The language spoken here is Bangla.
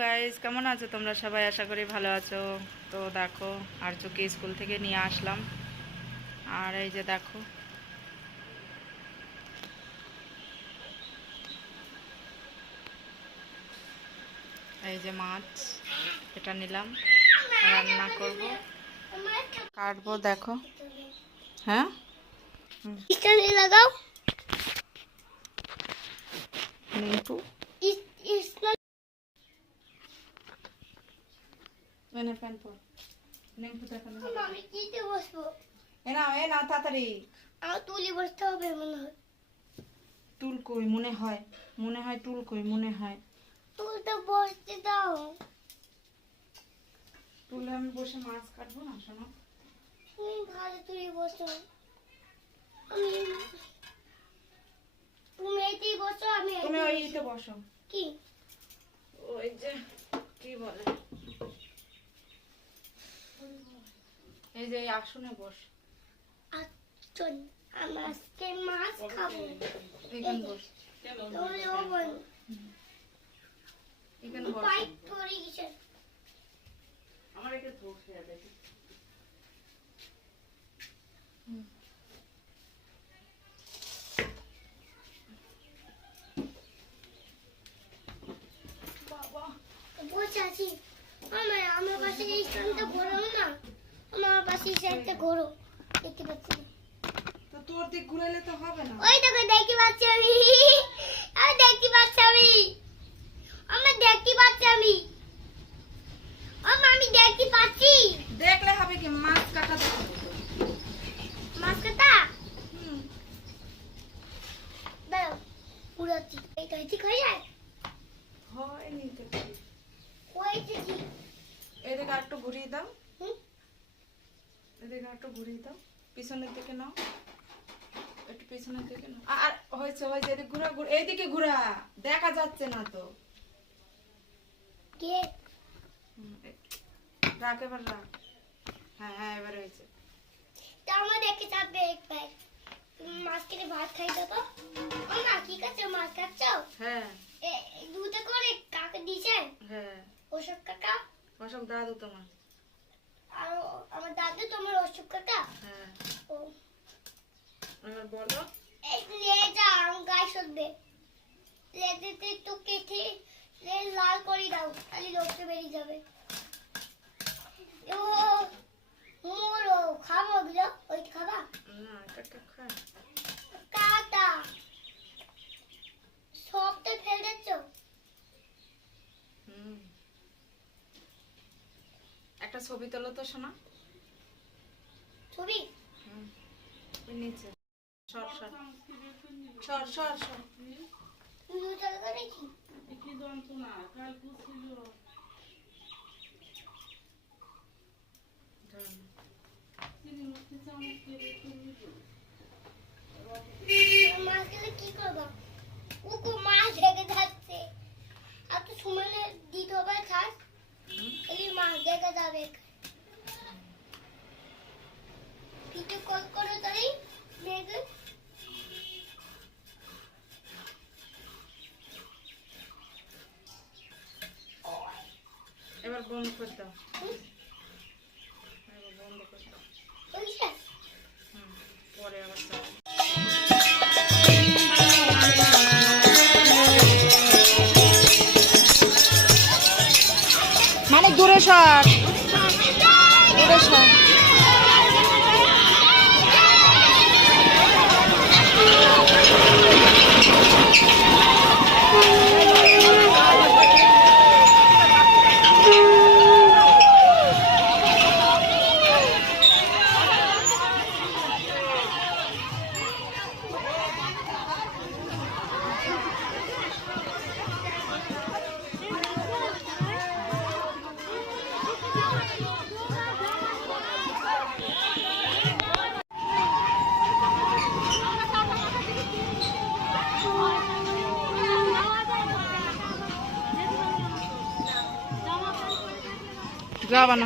গাইজ কেমন আছো তোমরা সবাই? আশা করি ভালো আছো। তো দেখো আর্যকে স্কুল থেকে নিয়ে আসলাম। আর এই যে দেখো। এই যে মাছ এটা নিলাম রান্না করব। কাটবো দেখো। হ্যাঁ? লাগাও। এনে প্যান পর নিপু দেখানো আমি কিতে বসবো এ না এ না তাড়াতাড়ি আমার তুলি বসতে হবে মনে হয় টুল কই মনে হয় মনে হয় টুল কই মনে হয় তুলতে বসতে দাও টুলে আমি বসে মাছ কাটবো না শোনো তুমি ভালো তুলি বসো আমি তুমি এইতেই বসো আমি তুমি ওইতে বসো কি ওই যে কি বলে এই যে আসনে বস। আচ্ছা আমি আজকে মাছ খাব। এখানে বস। তাহলে ও বল এখানে বস। পাইপ পড়ে গেছে। আমার বাবা বসে আছি। আমার আমার পাশে এই স্ট্যান্ডটা ঘোরো না। আমার পাশে সাইডটা ঘোরো দেখতে পাচ্ছি। না তো তোর দিক ঘুরাইলে তো হবে না। ওই দেখো দেখতে পাচ্ছি আমি। আমি দেখতে পাচ্ছি আমি। আমার দেখতে পাচ্ছি আমি। আমার আমি দেখতে পাচ্ছি। দেখলে হবে কি? মাছ কাটা দেখো। মাছ কাটা? দাঁড়াও উড়াচ্ছি। এই তো ঠিক হয়ে যায়? হয়নি তো। হয়েছে কি? এদিকে একটু ঘুরিয়ে দাও। হুম? এদিকে একটু ঘুরিয়ে দাও। পিছনের দিকে নাও। একটু পিছনের দিকে নাও। আর হয়েছে হয়েছে এদিকে ঘুরা ঘুরা এইদিকে ঘুরা দেখা যাচ্ছে না তো। কে? রাখ এবার রাখ। হ্যাঁ হ্যাঁ এবার হয়েছে। তা আমার দেখে চাপবে একবার। মাছ কেটে ভাত খাই দেবো? ও না কি কাছে মাছ কাটছো হ্যাঁ। দুধে করে কাকে দিয়েছে হ্যাঁ। অশোক কাকা? অশোক দাদু তোমার আর আমার দাদু তোমার অসুখ কাটা হ্যাঁ। ও। এবার বলো। এই লেজা আম গায়ে সরবে। লেজেতে একটু কেটে লাল করে দাও খালি রক্ত বেরিয়ে যাবে। ও মোরো খাব ওগুলো ওই খাবা না এটা একটা খা কাটা সবটা ফেলে দিচ্ছ হুম একটা ছবি তোলো তো শোনা ছবি? নিচে। সর সর। সর সর সর। তুমি উঠাল করে কি করব? উকু মাছ ঢেকে যাচ্ছে আর তো সুমনে দিতে হবে খাস হুম? এলি মাছ ঢেকে যাবে ভিডিও কল করে তাই দেখে এবার বন্ধ করে দাও। বন্ধ করে দাও। পরে আবার মানে দূরে সর। যাবা না